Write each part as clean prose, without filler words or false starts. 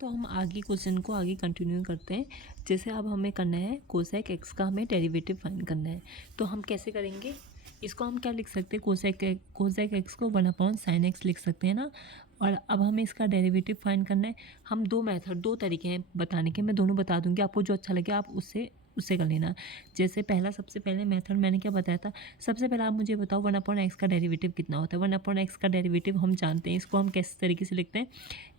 तो हम आगे क्वेश्चन को आगे कंटिन्यू करते हैं। जैसे अब हमें करना है कोसेक एक्स का हमें डेरिवेटिव फाइंड करना है। तो हम कैसे करेंगे, इसको हम क्या लिख सकते हैं, कोसेक एक्स को 1/sin x लिख सकते हैं ना। और अब हमें इसका डेरिवेटिव फाइंड करना है। हम दो तरीके हैं बताने के, मैं दोनों बता दूंगी, आपको जो अच्छा लगे आप उससे कर लेना। जैसे सबसे पहले मेथड मैंने क्या बताया था, सबसे पहले आप मुझे बताओ 1/x का डेरिवेटिव कितना होता है। 1/x का डेरिवेटिव हम जानते हैं, इसको हम किस तरीके से लिखते हैं,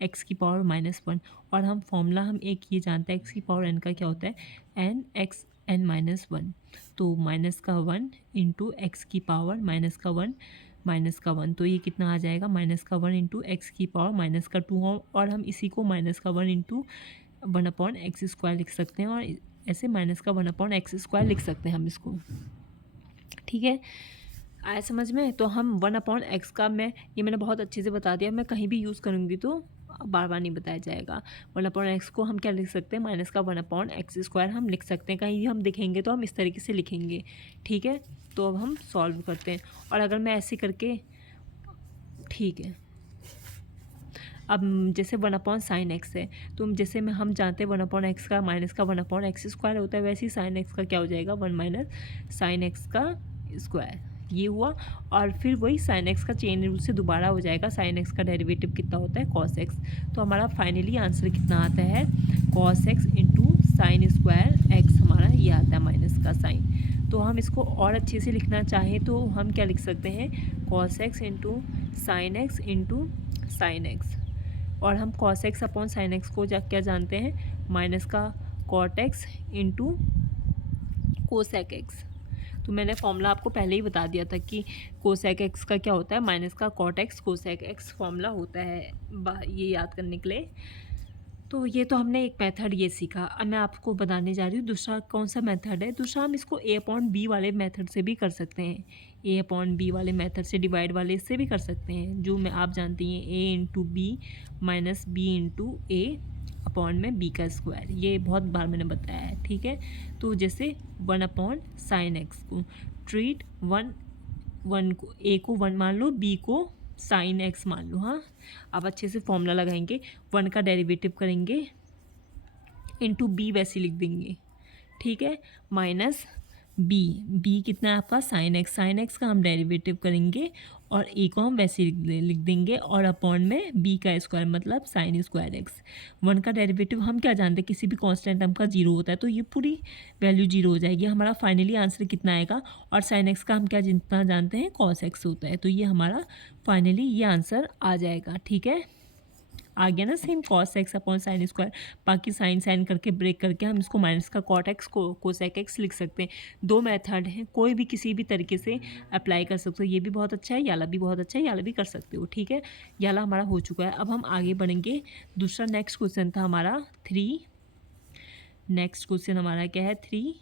x की पावर -1। और हम फॉर्मूला एक ये जानते हैं, x की पावर n का क्या होता है, n x n-1। तो -1 इंटू एक्स की पावर -1 तो ये कितना आ जाएगा, -1 इंटू एक्स की पावर -2। और हम इसी को -1 इंटू 1/x² लिख सकते हैं, और ऐसे -1/x² लिख सकते हैं हम इसको। ठीक है, आया समझ में। तो हम 1/x का मैंने बहुत अच्छे से बता दिया, मैं कहीं भी यूज़ करूँगी तो बार बार नहीं बताया जाएगा। 1/x को हम क्या लिख सकते हैं, -1/x² हम लिख सकते हैं। कहीं भी हम दिखेंगे तो हम इस तरीके से लिखेंगे। ठीक है, तो अब हम सॉल्व करते हैं। और अगर मैं ऐसे करके, ठीक है, अब जैसे 1/sin x है, तो जैसे हम जानते हैं 1/x का माइनस का 1/x² होता है, वैसे ही sin x का क्या हो जाएगा, 1 - sin x का स्क्वायर। ये हुआ, और फिर वही sin x का चेन रूल से दोबारा हो जाएगा। sin x का डेरिवेटिव कितना होता है, cos x। तो हमारा फाइनली आंसर कितना आता है, cos x into sine square x, हमारा ये आता है माइनस का साइन। तो हम इसको और अच्छे से लिखना चाहें तो हम क्या लिख सकते हैं, cos x into sine x into sine x. और हम cos x upon sine x को क्या जानते हैं, माइनस का cot x into cosec x. तो मैंने फॉर्मूला आपको पहले ही बता दिया था कि कोसेक एक्स का क्या होता है, माइनस का cot x cosec x formula होता है, ये याद करने के लिए। तो ये तो हमने एक मेथड ये सीखा। अब मैं आपको बताने जा रही हूँ दूसरा कौन सा मेथड है। दूसरा हम इसको a/b वाले मेथड से भी कर सकते हैं, a/b वाले मेथड से, डिवाइड वाले इससे भी कर सकते हैं, जो आप जानती हैं, a into B minus B into A upon में b का स्क्वायर। ये बहुत बार मैंने बताया है। ठीक है, तो जैसे 1/sin x को ट्रीट वन को, a को 1 मान लो, b को sin x मान लो। हाँ, अब अच्छे से फॉर्मूला लगाएंगे, 1 का डेरिवेटिव करेंगे इंटू बी वैसे लिख देंगे। ठीक है, माइनस बी कितना है आपका sin x का हम डेरिवेटिव करेंगे, और ए को हम वैसे लिख देंगे, और अपॉन में बी का स्क्वायर मतलब sin²x। 1 का डेरिवेटिव हम क्या जानते हैं, किसी भी कांस्टेंट टर्म का 0 होता है, तो ये पूरी वैल्यू 0 हो जाएगी। हमारा फाइनली आंसर कितना आएगा, और sin x का हम क्या जितना जानते हैं, cos x होता है। तो ये हमारा फाइनली ये आंसर आ जाएगा। ठीक है, आ गया ना, same cos x upon sin²। बाकी साइन करके ब्रेक करके हम इसको माइनस का cot x को कोसेक x लिख सकते हैं। दो मेथड हैं, कोई भी किसी भी तरीके से अप्लाई कर सकते हो। ये भी बहुत अच्छा है, याला भी बहुत अच्छा है, याला भी कर सकते हो। ठीक है, याला हमारा हो चुका है। अब हम आगे बढ़ेंगे। दूसरा नेक्स्ट क्वेश्चन था हमारा 3। नेक्स्ट क्वेश्चन हमारा क्या है, 3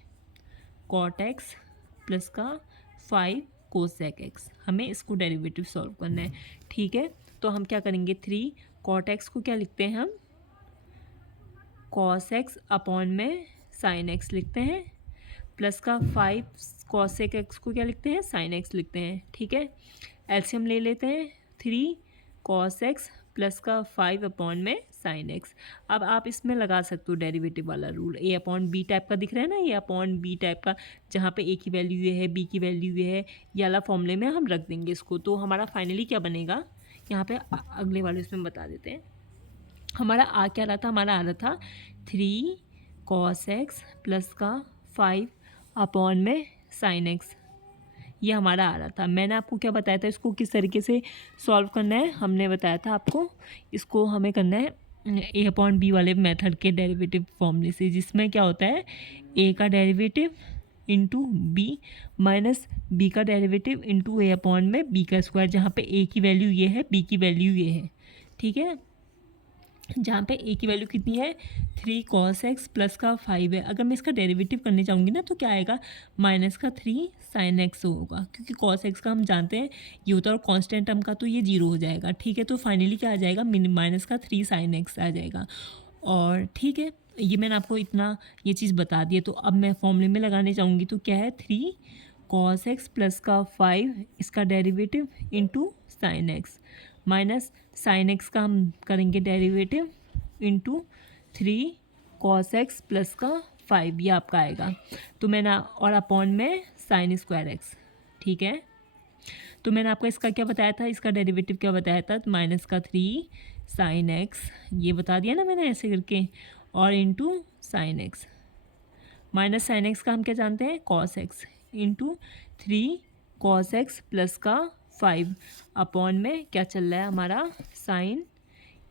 cot x प्लस का 5 कोसेक x। हमें इसको डेरिवेटिव सॉल्व करना है। ठीक है, तो हम क्या करेंगे, 3 cot x को क्या लिखते हैं हम, cos x अपॉन में sin x लिखते हैं, प्लस का 5 cosec x को क्या लिखते हैं, sin x लिखते हैं। ठीक है, एलसीएम ले लेते हैं, 3 cos x प्लस का 5 अपॉन में sin x। अब आप इसमें लगा सकते हो डेरिवेटिव वाला rule, a upon B type का दिख रहा है ना, ये अपॉन बी टाइप का, जहाँ पे a की वैल्यू ये है, b की वैल्यू ये है, ये वाला फॉर्मूले में हम रख देंगे इसको। तो हमारा फाइनली क्या बनेगा, यहाँ पे अगले वाले इसमें बता देते हैं। हमारा आ क्या रहा था, हमारा आ रहा था 3 cos x प्लस का 5 अपॉन में sin x। ये हमारा आ रहा था। मैंने आपको क्या बताया था, इसको किस तरीके से सॉल्व करना है, हमने बताया था आपको इसको हमें करना है a/b वाले मेथड के डेरिवेटिव फॉर्मूले से, जिसमें क्या होता है, a का derivative into B minus B का डेरिवेटिव इंटू a अपॉन में b का स्क्वायर, जहाँ पे a की वैल्यू ये है, b की वैल्यू ये है। ठीक है, जहाँ पे a की वैल्यू कितनी है, 3 cos x प्लस का 5 है। अगर मैं इसका डेरिवेटिव करने चाहूँगी ना, तो क्या आएगा, माइनस का 3 sin x होगा, क्योंकि cos x का हम जानते हैं ये होता है, और कांस्टेंट टर्म का तो ये 0 हो जाएगा। ठीक है, तो फाइनली क्या आ जाएगा, माइनस का 3 sin x आ जाएगा। और ठीक है, ये मैंने आपको इतना ये चीज़ बता दी है। तो अब मैं फॉर्मूले में लगाने चाहूँगी, तो क्या है, 3 cos x प्लस का 5 इसका derivative into sine x, minus sine x का हम करेंगे derivative into 3 cos x plus का 5, ये आपका आएगा। तो मैंने और अपॉन में साइन स्क्वायर एक्स, ठीक है। तो मैंने आपको इसका क्या बताया था, इसका डेरिवेटिव क्या बताया था, माइनस का 3 साइन एक्स, ये बता दिया ना मैंने ऐसे करके, और into sine x, minus sine x का हम क्या जानते हैं, cos x, into 3 cos x plus का 5 अपॉन में क्या चल रहा है हमारा, साइन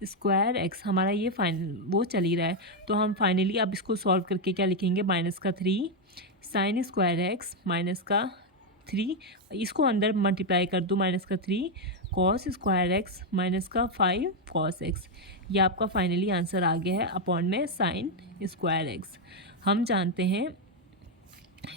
स्क्वायर एक्स, हमारा ये वो चल ही रहा है। तो हम फाइनली अब इसको सॉल्व करके क्या लिखेंगे, माइनस का 3 साइन स्क्वायर एक्स माइनस का 3, इसको अंदर मल्टीप्लाई कर दो, माइनस का 3 कॉस स्क्वायर एक्स माइनस का 5 कॉस एक्स, ये आपका फाइनली आंसर आ गया है अपॉन में साइन स्क्वायर एक्स। हम जानते हैं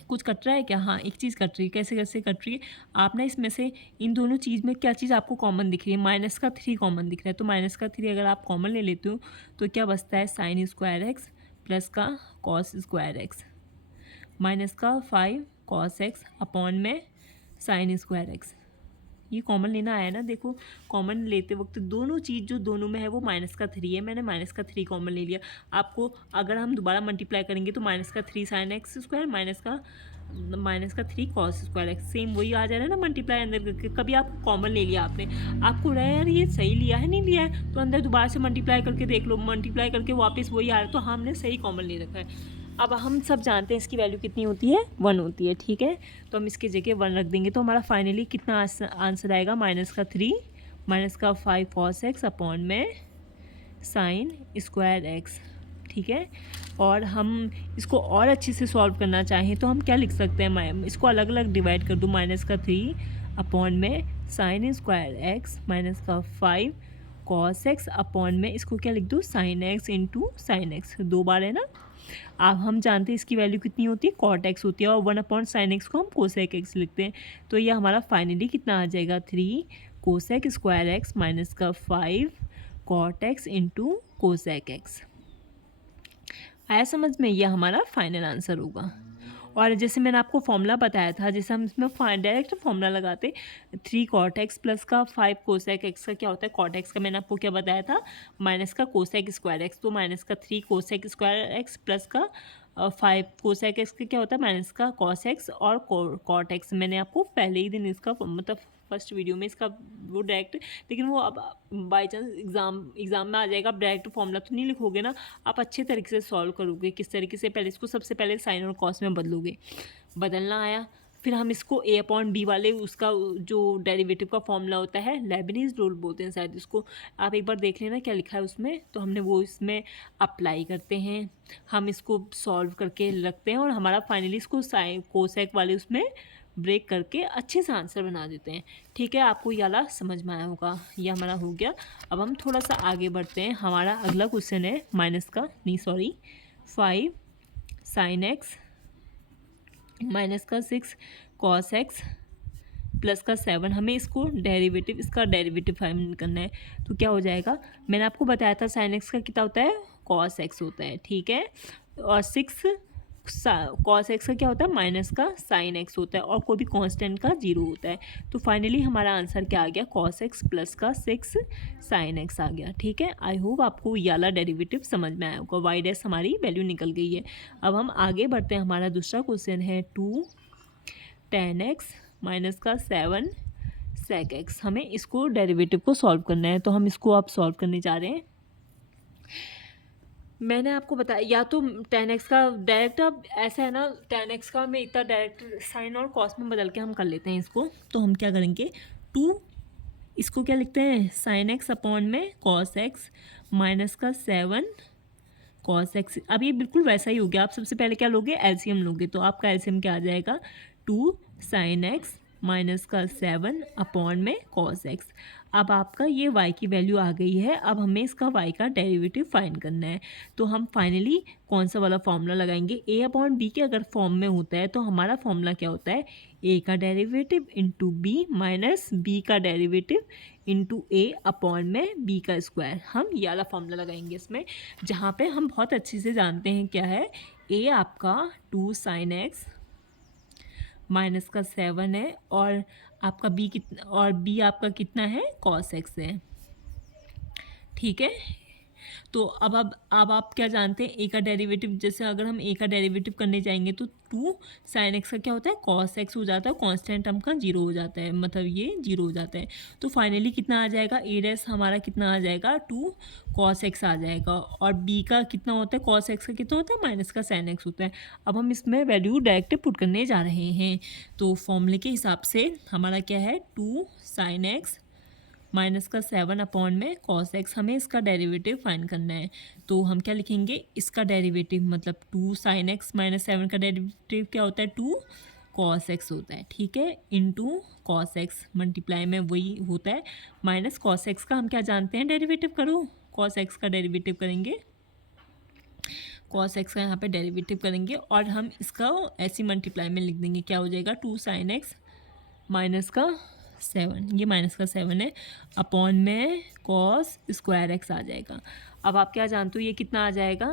कुछ कट रहा है क्या, हाँ एक चीज़ कट रही है, कैसे कैसे कट रही है, आप ना इसमें से इन दोनों चीज़ में क्या चीज़ आपको कॉमन दिख रही है, माइनस का 3 कॉमन दिख रहा है। तो माइनस का 3 अगर आप कॉमन ले लेते हो तो क्या बचता है, साइन स्क्वायर एक्स प्लस का कॉस स्क्वायर एक्स माइनस का 5 कॉस एक्स अपॉन में साइन स्क्वायर एक्स, ये कॉमन लेना आया ना। देखो कॉमन लेते वक्त दोनों चीज़ जो दोनों में है वो माइनस का 3 है, मैंने माइनस का 3 कॉमन ले लिया। आपको अगर हम दोबारा मल्टीप्लाई करेंगे तो माइनस का 3 साइन एक्स स्क्वायर माइनस का 3 कॉस स्क्वायर एक्स, सेम वही आ जा रहा है ना मल्टीप्लाई अंदर करके। कभी आप कॉमन ले लिया आपने, आपको रहा यार ये सही लिया है नहीं लिया है, तो अंदर दोबारा से मल्टीप्लाई करके देख लो, मल्टीप्लाई करके वापस वही आ रहा है, तो हमने सही कॉमन ले रखा है। अब हम सब जानते हैं इसकी वैल्यू कितनी होती है, 1 होती है, ठीक है। तो हम इसके जगह 1 रख देंगे, तो हमारा फाइनली कितना आंसर आएगा, माइनस का 3 माइनस का 5 कॉस एक्स अपॉन में साइन स्क्वायर एक्स, ठीक है। और हम इसको और अच्छे से सॉल्व करना चाहें तो हम क्या लिख सकते हैं, इसको अलग अलग डिवाइड कर दूँ, माइनस का 3 अपॉन में साइन स्क्वायर एक्स माइनस का 5 कॉस एक्स अपॉन में इसको क्या लिख दूँ, sine x into sine x, 2 बार है ना। अब हम जानते हैं इसकी वैल्यू कितनी होती है, कॉट एक्स होती है, और 1 अपॉन साइन एक्स को हम कोसेक एक्स लिखते हैं। तो ये हमारा फाइनली कितना आ जाएगा, 3 कोसेक स्क्वायर एक्स माइनस का 5 cot X into cosec X. आया समझ में, यह हमारा फाइनल आंसर होगा। और जैसे मैंने आपको फॉर्मूला बताया था, जैसे हम इसमें डायरेक्ट फॉर्मूला लगाते, 3 कॉट एक्स प्लस का 5 कोसेक एक्स का क्या होता है, कॉट एक्स का मैंने आपको क्या बताया था, माइनस का कोसेक स्क्वायर एक्स, तो माइनस का 3 कोसेक स्क्वायर एक्स प्लस का 5 कोसेक एक्स का क्या होता है, माइनस का कॉस एक्स और कॉट एक्स। मैंने आपको पहले ही दिन इसका मतलब फर्स्ट वीडियो में इसका वो डायरेक्ट, लेकिन वो अब बाई चांस एग्ज़ाम में आ जाएगा, आप डायरेक्ट फॉर्मूला तो नहीं लिखोगे ना, आप अच्छे तरीके से सॉल्व करोगे, किस तरीके से, पहले इसको सबसे पहले साइन और कॉस में बदलोगे, बदलना आया, फिर हम इसको ए अपॉन बी वाले उसका जो डेरिवेटिव का फॉर्मूला होता है, लेबनीज़ रूल बोलते हैं शायद इसको, आप एक बार देख लेना क्या लिखा है उसमें, तो हमने वो इसमें अप्लाई करते हैं, हम इसको सॉल्व करके रखते हैं, और हमारा फाइनली इसको साइन कोसेक वाले उसमें ब्रेक करके अच्छे से आंसर बना देते हैं, ठीक है। आपको ये वाला समझ में आया होगा, ये हमारा हो गया। अब हम थोड़ा सा आगे बढ़ते हैं, हमारा अगला क्वेश्चन है माइनस का 5 साइन एक्स माइनस का 6 कॉस एक्स प्लस का 7, हमें इसका डेरिवेटिव फाइंड करना है। तो क्या हो जाएगा, मैंने आपको बताया था साइन एक्स का कितना होता है, कॉस एक्स होता है, ठीक है, और 6 कॉस एक्स का क्या होता है, माइनस का साइन एक्स होता है, और कोई भी कांस्टेंट का 0 होता है। तो फाइनली हमारा आंसर क्या आ गया, कॉस एक्स प्लस का 6 साइन एक्स आ गया, ठीक है। आई होप आपको ये वाला डेरिवेटिव समझ में आया होगा, वाई डैश हमारी वैल्यू निकल गई है। अब हम आगे बढ़ते हैं, हमारा दूसरा क्वेश्चन है 2 tan x माइनस का 7 sec x, हमें इसको डेरिवेटिव को सॉल्व करना है, तो हम इसको अब सॉल्व करने जा रहे हैं। मैंने आपको बताया, या तो tan x का डायरेक्ट, अब ऐसा है ना, tan x का हमें इतना डायरेक्ट साइन और कॉस में बदल के हम कर लेते हैं इसको। तो हम क्या करेंगे, 2 इसको क्या लिखते हैं, साइन एक्स अपॉन में कॉस एक्स माइनस का 7 कॉस एक्स। अब ये बिल्कुल वैसा ही हो गया, आप सबसे पहले क्या लोगे, एलसीएम लोगे, तो आपका एलसीएम क्या आ जाएगा, 2 साइन एक्स माइनस का 7 अपॉन में कॉस एक्स। अब आपका ये y की वैल्यू आ गई है, अब हमें इसका y का डेरिवेटिव फाइंड करना है। तो हम फाइनली कौन सा वाला फॉर्मूला लगाएंगे, a अपॉन बी के अगर फॉर्म में होता है तो हमारा फॉर्मूला क्या होता है, a का derivative into B minus B का डेरिवेटिव इंटू ए अपॉन में बी का स्क्वायर। हम ये वाला फॉर्मूला लगाएंगे इसमें, जहाँ पे हम बहुत अच्छे से जानते हैं क्या है, a आपका 2 साइन एक्स माइनस का 7 है, और आपका बी कितना, और बी आपका कितना है, कॉस एक्स है, ठीक है। तो अब आप क्या जानते हैं, ए का डेरिवेटिव, जैसे अगर हम ए का डेरिवेटिव करने जाएंगे तो 2 साइन एक्स का क्या होता है, कॉस एक्स हो जाता है, कांस्टेंट टर्म का 0 हो जाता है, मतलब ये 0 हो जाता है। तो फाइनली कितना आ जाएगा, ए डैश हमारा कितना आ जाएगा, 2 कॉस एक्स आ जाएगा। और बी का कितना होता है, कॉस एक्स का कितना होता है, माइनस का साइन एक्स होता है। अब हम इसमें वैल्यू डायरेक्ट पुट करने जा रहे हैं। तो फॉर्मूले के हिसाब से हमारा क्या है, 2 साइन एक्स माइनस का 7 अपॉन में कॉस एक्स, हमें इसका डेरिवेटिव फाइंड करना है। तो हम क्या लिखेंगे, इसका डेरिवेटिव मतलब 2 साइन एक्स माइनस 7 का डेरिवेटिव क्या होता है, 2 कॉस एक्स होता है, ठीक है, इंटू कॉस एक्स मल्टीप्लाई में वही होता है माइनस कॉस एक्स का हम क्या जानते हैं डेरिवेटिव, करो कॉस एक्स का डेरिवेटिव करेंगे, कॉस एक्स का यहाँ पे डेरिवेटिव करेंगे और हम इसका ऐसी मल्टीप्लाई में लिख देंगे, क्या हो जाएगा, 2 साइन एक्स माइनस का 7, ये माइनस का 7 है, अपॉन में कॉस स्क्वायर एक्स आ जाएगा। अब आप क्या जानते हो ये कितना आ जाएगा,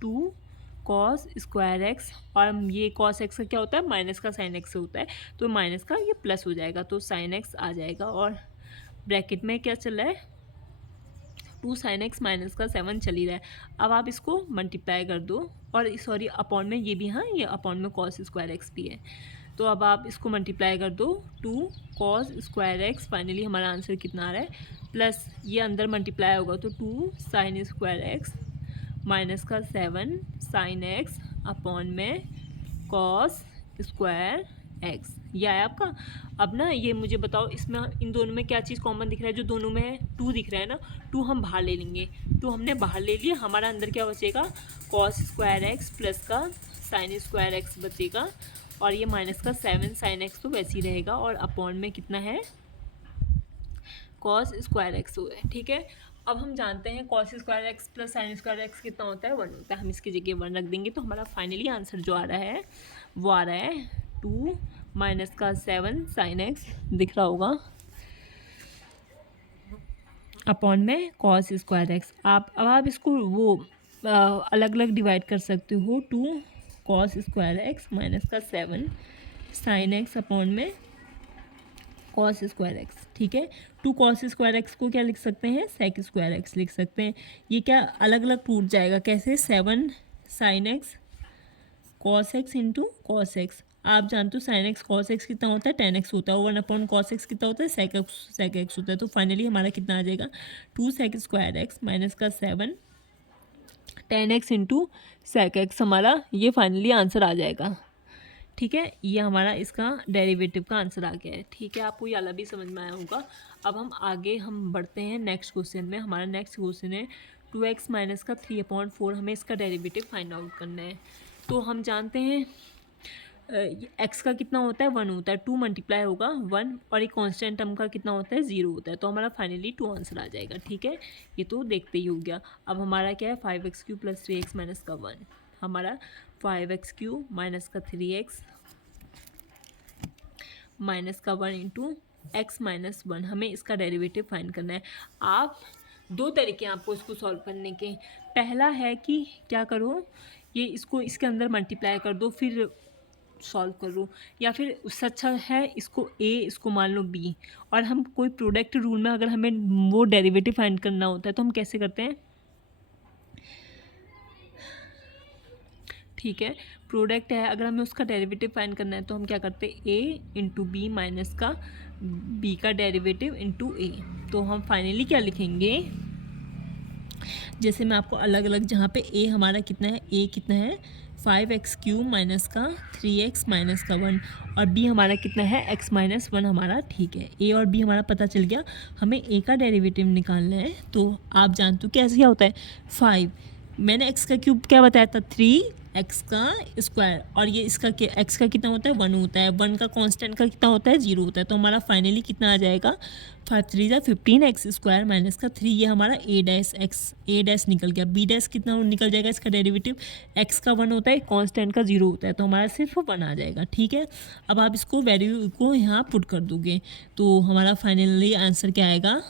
2 कॉस स्क्वायर एक्स, और ये कॉस एक्स का क्या होता है, माइनस का साइन एक्स से होता है, तो माइनस का ये प्लस हो जाएगा, तो साइन एक्स आ जाएगा। और ब्रैकेट में क्या चल रहा है, 2 साइन एक्स माइनस का 7 चल ही रहा है। अब आप इसको मल्टीप्लाई कर दो, और सॉरी अपॉन में ये भी, हाँ ये अपॉन में कॉस स्क्वायर एक्स भी है, तो अब आप इसको मल्टीप्लाई कर दो, 2 कॉस स्क्वायर एक्स, फाइनली हमारा आंसर कितना आ रहा है, प्लस ये अंदर मल्टीप्लाई होगा तो 2 साइन स्क्वायर एक्स माइनस का 7 साइन एक्स अपॉन में कॉस स्क्वायर एक्स, ये आया आपका। अब ना ये मुझे बताओ, इसमें इन दोनों में क्या चीज़ कॉमन दिख रहा है, जो दोनों में है 2 दिख रहा है ना, 2 हम बाहर ले लेंगे, 2 हमने बाहर ले लिया, हमारा अंदर क्या बचेगा, कॉस स्क्वायर एक्स प्लस का साइन स्क्वायर एक्स बचेगा, और ये माइनस का 7 साइन एक्स तो वैसे ही रहेगा, और अपॉन में कितना है, कॉस स्क्वायर एक्स हो है, ठीक है। अब हम जानते हैं cos square x plus sine square x कितना होता है, 1 होता है, हम इसकी जगह 1 रख देंगे, तो हमारा फाइनली आंसर जो आ रहा है वो आ रहा है 2 माइनस का 7 साइन एक्स दिख रहा होगा, अपॉन में कॉस स्क्वायर एक्स। अब आप इसको वो अलग अलग डिवाइड कर सकते हो, 2 कॉस स्क्वायर एक्स माइनस का 7 साइन एक्स अपॉन में कॉस स्क्वायर एक्स, ठीक है। 2 कॉस स्क्वायर एक्स को क्या लिख सकते हैं, सेक स्क्वायर एक्स लिख सकते हैं। ये क्या अलग अलग टूट जाएगा, कैसे, 7 sine x cos x into cos x, आप जानते हो साइन एक्स कॉस एक्स कितना होता है, 10 एक्स होता है, 1 अपॉन कॉस एक्स कितना होता है, सेक एक्स होता है। तो फाइनली हमारा कितना आ जाएगा, 2 सेक स्क्वायर एक्स माइनस का 7 10 एक्स इंटू सेक एक्स, हमारा ये फाइनली आंसर आ जाएगा, ठीक है। ये हमारा इसका डेरिवेटिव का आंसर आ गया है, ठीक है, आपको ये वाला भी समझ में आया होगा। अब हम आगे हम बढ़ते हैं नेक्स्ट क्वेश्चन में। हमारा नेक्स्ट क्वेश्चन है 2x माइनस का 3/4, हमें इसका डेरिवेटिव फाइंड आउट करना है। तो हम जानते हैं x का कितना होता है, 1 होता है, 2 मल्टीप्लाई होगा 1, और एक कांस्टेंट टर्म का कितना होता है, 0 होता है, तो हमारा फाइनली 2 आंसर आ जाएगा, ठीक है। ये तो देखते ही हो गया। अब हमारा क्या है, 5x³ प्लस 3x माइनस का 1, हमारा 5x³ माइनस का 3x माइनस का 1 इंटू एक्स माइनस 1, हमें इसका डेरिवेटिव फाइंड करना है। आप 2 तरीके हैं आपको इसको सॉल्व करने के। पहला है कि क्या करो, ये इसको इसके अंदर मल्टीप्लाई कर दो फिर सॉल्व करो, या फिर उससे अच्छा है इसको a इसको मान लो b, और हम कोई प्रोडक्ट रूल में अगर हमें वो डेरिवेटिव फाइंड करना होता है तो हम कैसे करते हैं, ठीक है, प्रोडक्ट है, अगर हमें उसका डेरिवेटिव फाइंड करना है तो हम क्या करते हैं, a इंटू बी माइनस का b का डेरिवेटिव इंटू a। तो हम फाइनली क्या लिखेंगे, जैसे मैं आपको अलग अलग, जहाँ पे a हमारा कितना है, a कितना है 5x³ माइनस का 3x माइनस का 1, और b हमारा कितना है x माइनस 1 हमारा, ठीक है। a और b हमारा पता चल गया, हमें a का डेरिवेटिव निकालना है। तो आप जानते हो कैसे क्या होता है, 5 मैंने x का क्यूब क्या बताया था, 3x का स्क्वायर, और ये इसका x का कितना होता है, 1 होता है, 1 का कांस्टेंट का कितना होता है, 0 होता है। तो हमारा फाइनली कितना आ जाएगा, 5 3 जा 15x² माइनस का 3, ये हमारा a डैश निकल गया। b डैश कितना निकल जाएगा, इसका डेरिवेटिव x का 1 होता है, कांस्टेंट का 0 होता है, तो हमारा सिर्फ 1 आ जाएगा, ठीक है। अब आप इसको वैल्यू को यहाँ पुट कर दोगे तो हमारा फाइनली आंसर क्या आएगा,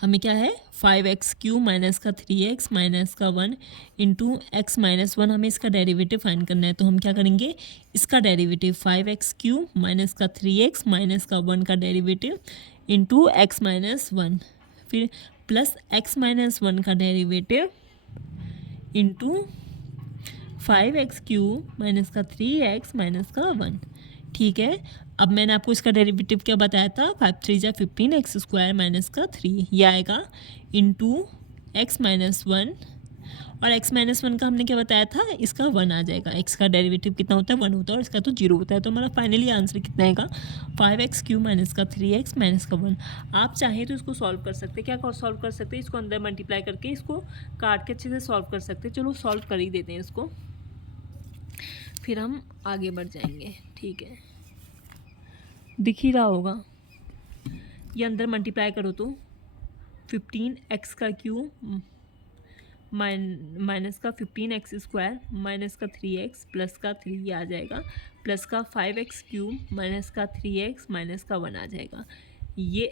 हमें क्या है 5x³ माइनस का 3x माइनस का 1 इंटू एक्स माइनस 1, हमें इसका डेरिवेटिव फाइंड करना है। तो हम क्या करेंगे, इसका डेरिवेटिव 5x³ माइनस का 3x माइनस का 1 का डेरिवेटिव इंटू एक्स माइनस 1, फिर प्लस एक्स माइनस वन का डेरिवेटिव इंटू 5x³ माइनस का 3x माइनस का 1। ठीक है, अब मैंने आपको इसका डेरिवेटिव क्या बताया था, 5 3 जा 15x² माइनस का 3, ये आएगा इंटू x माइनस वन, और x माइनस वन का हमने क्या बताया था, इसका 1 आ जाएगा। x का डेरिवेटिव कितना होता है, 1 होता है, और इसका तो 0 होता है। तो हमारा फाइनली आंसर कितना आएगा, 5x³ माइनस का 3x माइनस का 1। आप चाहें तो इसको सॉल्व कर सकते हैं। क्या सॉल्व कर सकते हैं, इसको अंदर मल्टीप्लाई करके इसको काट के अच्छे से सॉल्व कर सकते हैं। चलो सॉल्व कर ही देते हैं इसको, फिर हम आगे बढ़ जाएंगे। ठीक है, दिख ही रहा होगा, ये अंदर मल्टीप्लाई करो तो 15x³ माइनस का 15x² माइनस का 3x प्लस का 3 आ जाएगा, प्लस का 5x³ माइनस का 3x माइनस का 1 आ जाएगा। ये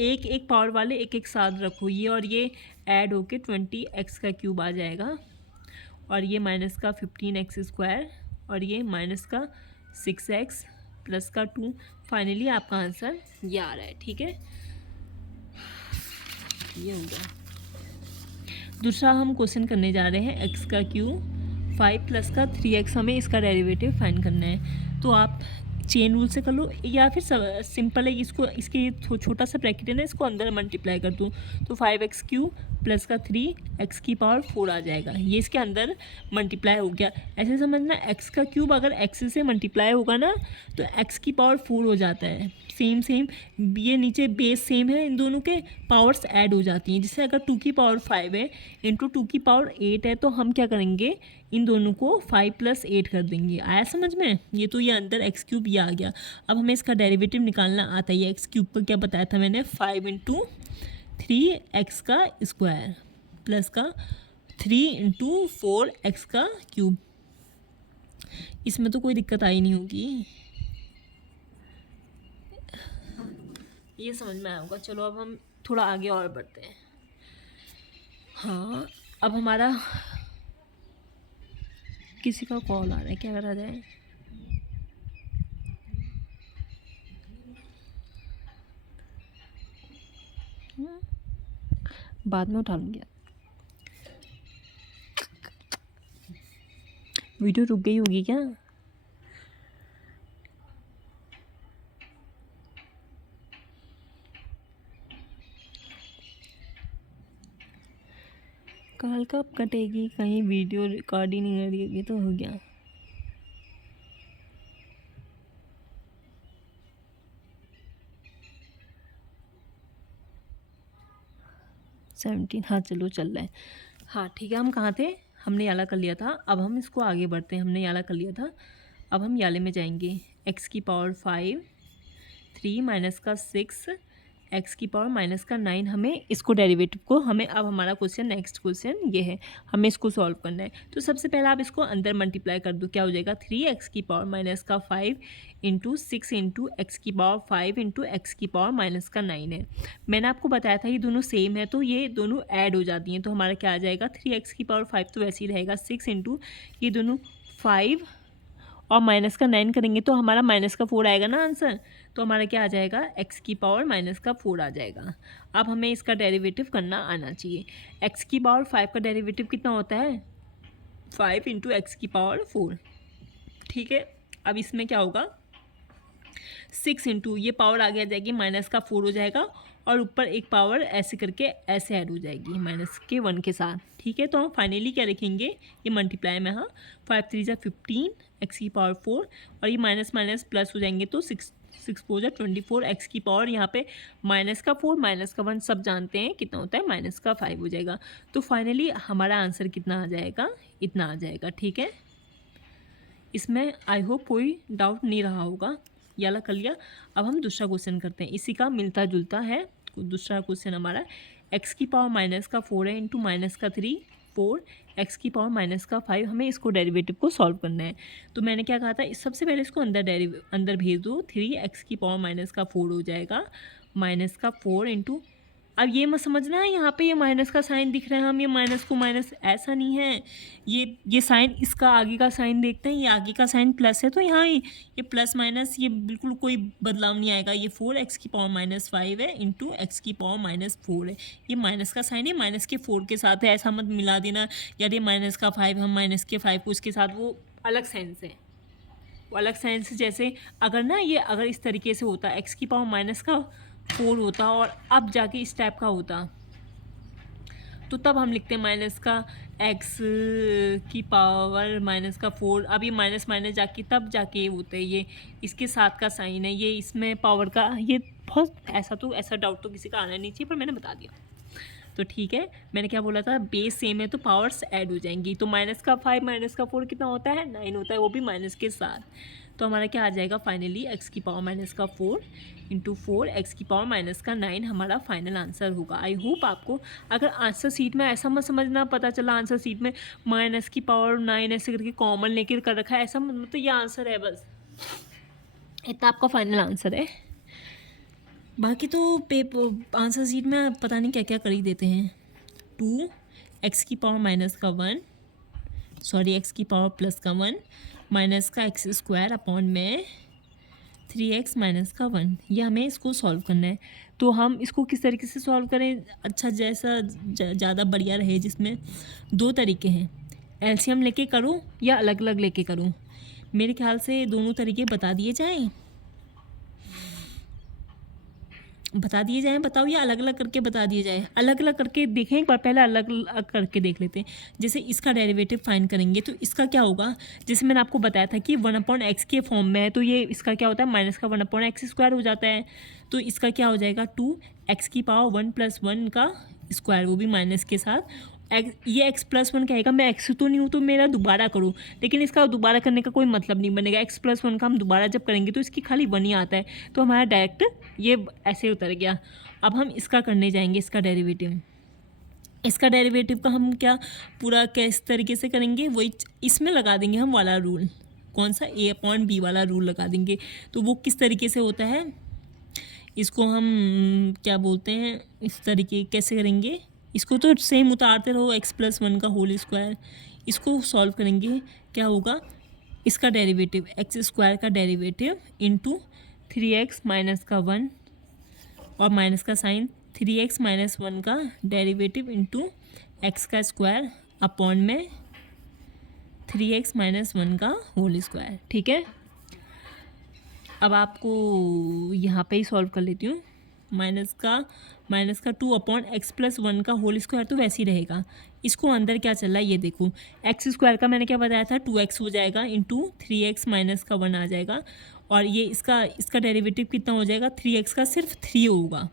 एक एक पावर वाले एक एक साथ रखो, ये और ये ऐड होके 20x³ आ जाएगा, और ये माइनस का 15x² और ये माइनस का 6x प्लस का 2। फाइनली आपका आंसर ये आ रहा है। ठीक है, ये हो गया। दूसरा हम क्वेश्चन करने जा रहे हैं, x³ 5 प्लस का 3x, हमें इसका डेरिवेटिव फाइंड करना है। तो आप चेन रूल से कर लो, या फिर सिंपल है, इसको इसके छोटा सा ब्रैकेट है ना, इसको अंदर मल्टीप्लाई कर दूँ तो 5x³ प्लस का 3x⁴ आ जाएगा। ये इसके अंदर मल्टीप्लाई हो गया। ऐसे समझना, x³ अगर x से मल्टीप्लाई होगा ना तो x⁴ हो जाता है। सेम ये नीचे बेस सेम है, इन दोनों के पावर्स ऐड हो जाती हैं। जैसे अगर 2⁵ है इंटू 2⁸ है, तो हम क्या करेंगे, इन दोनों को 5 + 8 कर देंगे। आया समझ में, ये तो ये अंदर x³ ये आ गया। अब हमें इसका डेरिवेटिव निकालना आता है। ये x³ का क्या बताया था मैंने, 5 × 3x² प्लस का 3 × 4x³। इसमें तो कोई दिक्कत आई नहीं होगी, ये समझ में आया होगा। चलो अब हम थोड़ा आगे और बढ़ते हैं। हाँ, अब हमारा किसी का कॉल आ रहा है, क्या करा जाए। बाद में उठा लूँगी। वीडियो रुक गई होगी क्या? कॉल कब कटेगी, कहीं वीडियो रिकॉर्ड ही नहीं करेगी तो हो गया। हाँ चलो चल रहा है। हाँ ठीक है, हम कहाँ थे, हमने याला कर लिया था। अब हम इसको आगे बढ़ते हैं। हमने याला कर लिया था, अब हम याले में जाएंगे। x⁵ 3 माइनस का 6 x⁻ माइनस का 9, हमें इसको डेरिवेटिव को हमें अब हमारा क्वेश्चन नेक्स्ट क्वेश्चन ये है, हमें इसको सॉल्व करना है। तो सबसे पहले आप इसको अंदर मल्टीप्लाई कर दो, क्या हो जाएगा 3x⁻ माइनस का 5 × 6 × x⁻ 5 × x⁻ माइनस का 9 है। मैंने आपको बताया था ये दोनों सेम है, तो ये दोनों ऐड हो जाती हैं। तो हमारा क्या आ जाएगा, 3x⁻ 5 तो वैसे ही रहेगा, 6 × ये दोनों 5 और माइनस का 9 करेंगे तो हमारा माइनस का 4 आएगा ना आंसर। तो हमारा क्या आ जाएगा, x⁻ माइनस का 4 आ जाएगा। अब हमें इसका डेरिवेटिव करना आना चाहिए। x⁻ 5 का डेरिवेटिव कितना होता है, 5 × x⁻4। ठीक है, अब इसमें क्या होगा, 6 × ये पावर आगे आ जाएगी, माइनस का 4 हो जाएगा, और ऊपर एक पावर ऐसे करके ऐसे ऐड हो जाएगी माइनस के 1 के साथ। ठीक है, तो हम फाइनली क्या लिखेंगे, ये मल्टीप्लाई में, हाँ 5 3 जा 15 x⁻4, और ये माइनस माइनस प्लस हो जाएंगे तो 6 4 जा 24 x⁻, यहाँ पे माइनस का 4 माइनस का 1 सब जानते हैं कितना होता है, माइनस का 5 हो जाएगा। तो फाइनली हमारा आंसर कितना आ जाएगा, इतना आ जाएगा। ठीक है, इसमें आई होप कोई डाउट नहीं रहा होगा। याला कर लिया। अब हम दूसरा क्वेश्चन करते हैं, इसी का मिलता जुलता है। दूसरा क्वेश्चन हमारा x⁻ माइनस का 4 है इंटू माइनस का 3 4 x⁻ माइनस का 5, हमें इसको डेरिवेटिव को सॉल्व करना है। तो मैंने क्या कहा था, सबसे पहले इसको अंदर भेज दो, 3 x⁻ माइनस का 4 हो जाएगा, माइनस का 4 इंटू अब ये मत समझना यहाँ पे ये माइनस का साइन दिख रहा है, हम ये माइनस को माइनस, ऐसा नहीं है। ये साइन, इसका आगे का साइन देखते हैं, ये आगे का साइन प्लस है तो यहाँ ये प्लस माइनस ये बिल्कुल कोई बदलाव नहीं आएगा। ये 4x⁻⁵ है इंटू x⁻⁴ है। ये माइनस का साइन है, माइनस के 4 के साथ है, ऐसा मत मिला देना यार ये माइनस का 5 हम माइनस के 5 को उसके साथ, वो अलग साइन से, वो अलग साइन से। जैसे अगर ना ये अगर इस तरीके से होता x⁻⁻⁴ होता और अब जाके इस टाइप का होता तो तब हम लिखते हैं x⁻⁻⁴। अब ये माइनस माइनस जाके तब जाके होते हैं, ये इसके साथ का साइन है, ये इसमें पावर का, ये बहुत ऐसा डाउट तो किसी का आना नहीं चाहिए, पर मैंने बता दिया तो ठीक है। मैंने क्या बोला था, बेस सेम है तो पावर्स ऐड हो जाएंगी। तो माइनस का 5 माइनस का 4 कितना होता है, 9 होता है, वो भी माइनस के साथ। तो हमारा क्या आ जाएगा फाइनली x⁻⁻⁴ इंटू 4 x⁻⁻⁹ हमारा फाइनल आंसर होगा। आई होप आपको, अगर आंसर सीट में ऐसा मत समझना, पता चला आंसर सीट में -9 ऐसे करके कॉमन लेकर कर रखा है, ऐसा मतलब तो ये आंसर है, बस इतना आपका फाइनल आंसर है। बाकी तो आंसर सीट में पता नहीं क्या क्या कर ही देते हैं। 2x⁻⁻1 सॉरी x⁻+1 माइनस का x² अपॉन में 3x-1, ये हमें इसको सॉल्व करना है। तो हम इसको किस तरीके से सॉल्व करें, अच्छा जैसा ज़्यादा बढ़िया रहे, जिसमें 2 तरीके हैं, एलसीएम लेके करूँ या अलग अलग लेके करूँ। मेरे ख्याल से दोनों तरीके बता दिए जाएं, बताओ, या अलग अलग करके बता दिए जाए। अलग अलग करके देखें एक बार, पहले अलग अलग करके देख लेते हैं। जैसे इसका डेरिवेटिव फाइंड करेंगे तो इसका क्या होगा, जैसे मैंने आपको बताया था कि 1/x के फॉर्म में है, तो ये इसका क्या होता है, माइनस का 1/x² हो जाता है। तो इसका क्या हो जाएगा, 2x⁻1 + 1 का स्क्वायर, वो भी माइनस के साथ। ये x+1 क्या आएगा, मैं x तो नहीं हूँ तो मेरा दोबारा करूँ, लेकिन इसका दोबारा करने का कोई मतलब नहीं बनेगा। x+1 का हम दोबारा जब करेंगे तो इसकी खाली 1 ही आता है, तो हमारा डायरेक्ट ये ऐसे उतर गया। अब हम इसका करने जाएंगे, इसका डेरिवेटिव का हम क्या पूरा किस तरीके से करेंगे, वही इसमें लगा देंगे हम वाला रूल, कौन सा, a/b वाला रूल लगा देंगे। तो वो किस तरीके से होता है, इसको हम क्या बोलते हैं, इस तरीके कैसे करेंगे, इसको तो सेम उतारते रहो, x+1 का होल स्क्वायर। इसको सॉल्व करेंगे, क्या होगा, इसका डेरिवेटिव x² का डेरिवेटिव इंटू 3x-1 और माइनस का साइन, 3x-1 का डेरिवेटिव इंटू x² अपॉन में 3x-1 का होल स्क्वायर। ठीक है, अब आपको यहाँ पे ही सॉल्व कर लेती हूँ। माइनस का 2/x+1 का होल स्क्वायर तो वैसे ही रहेगा। इसको अंदर क्या चल रहा है ये देखो, x² का मैंने क्या बताया था, 2x हो जाएगा इंटू 3x-1 आ जाएगा, और ये इसका डेरिवेटिव कितना हो जाएगा, 3x का सिर्फ 3 होगा,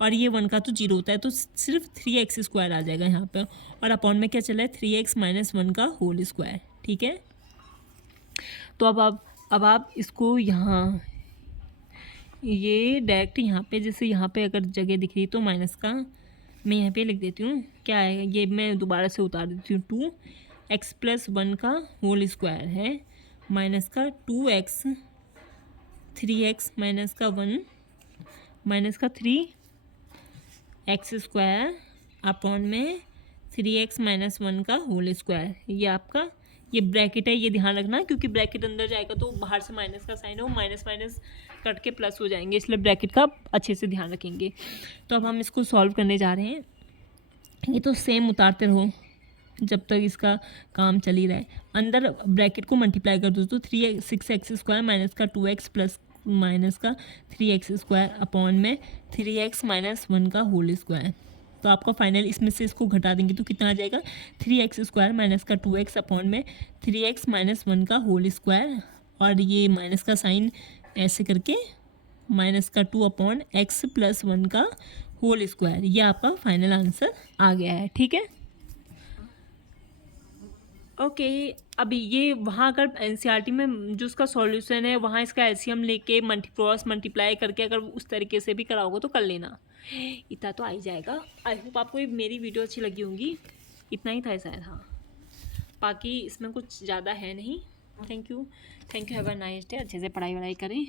और ये 1 का तो 0 होता है, तो सिर्फ 3x² आ जाएगा यहाँ पे, और अपॉन में क्या चला है, 3x-1 का होल स्क्वायर। ठीक है, तो अब आप इसको यहाँ, ये डायरेक्ट यहाँ पे, जैसे यहाँ पे अगर जगह दिख रही है तो माइनस का मैं यहाँ पे लिख देती हूँ, क्या है ये, मैं दोबारा से उतार देती हूँ, 2x+1 का होल स्क्वायर है माइनस का 2x 3x-1 माइनस का 3x² अपॉन में 3x-1 का होल स्क्वायर। ये आपका ये ब्रैकेट है, ये ध्यान रखना, क्योंकि ब्रैकेट अंदर जाएगा तो बाहर से माइनस का साइन हो, माइनस माइनस कट के प्लस हो जाएंगे, इसलिए ब्रैकेट का अच्छे से ध्यान रखेंगे। तो अब हम इसको सॉल्व करने जा रहे हैं। ये तो सेम उतारते रहो जब तक इसका काम चल ही रहा है। अंदर ब्रैकेट को मल्टीप्लाई कर दो तो 6x² माइनस का 2x प्लस माइनस का 3x² अपॉन में 3x-1 का होल स्क्वायर। तो आपका फाइनल इसमें से इसको घटा देंगे तो कितना आ जाएगा, 3x² माइनस का 2x अपॉन में 3x-1 का होल स्क्वायर, और ये माइनस का साइन ऐसे करके माइनस का 2 अपॉन x+1 का होल स्क्वायर। ये आपका फाइनल आंसर आ गया है। ठीक है, ओके अभी ये वहाँ अगर एनसीईआरटी में जो उसका सॉल्यूशन है वहाँ इसका एलसीएम लेके क्रॉस मल्टीप्लाई करके अगर उस तरीके से भी कराओगे तो कर लेना, इतना तो आ ही जाएगा। आई होप आपको ये मेरी वीडियो अच्छी लगी होंगी। इतना ही था शायद, हाँ, बाकी इसमें कुछ ज़्यादा है नहीं। Thank you have a nice day. अच्छे से पढ़ाई वढ़ाई करें।